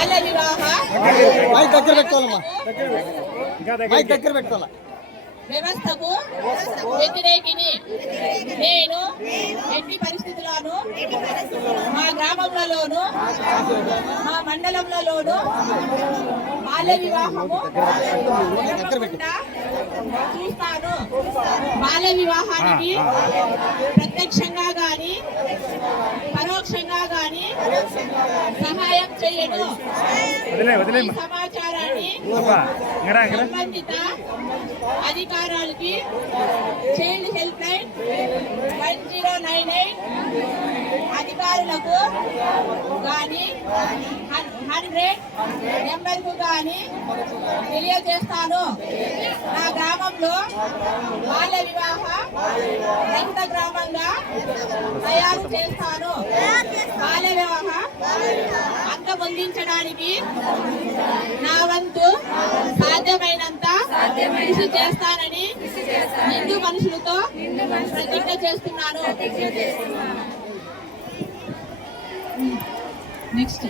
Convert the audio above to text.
బాల్య వివాహ? మైక్ దగ్గర పెట్టుకోవాలమ్మా. మైక్ దగ్గర పెట్టుకోవాలా? వ్యవస్థకు వ్యతిరేకిని నేను ఎట్టి పరిస్థితుల్లోనూ మా గ్రామంలోను మా మండలంలోను బాల్య వివాహము చూస్తాను. బాల్య వివాహానికి ప్రత్యక్షంగా గాని పరోక్షంగా గాని సహాయం ఈ సమాచారాన్ని సంబంధిత అధికారాలకి child helpline one zero nine eight అధికారులకు కానీ హండ్రెడ్ నెంబర్కు కానీ తెలియజేస్తాను. నా గ్రామంలో బాల్య వివాహ రహిత గ్రామంగా తయారు చేస్తాను బాల్య వివాహ అంతమొందించడానికి నా వంతు సాధ్యమైనంత కృషి చేస్తానని హిందూ మనుషులతో ప్రతిజ్ఞ చేస్తున్నాను. నెక్స్ట్.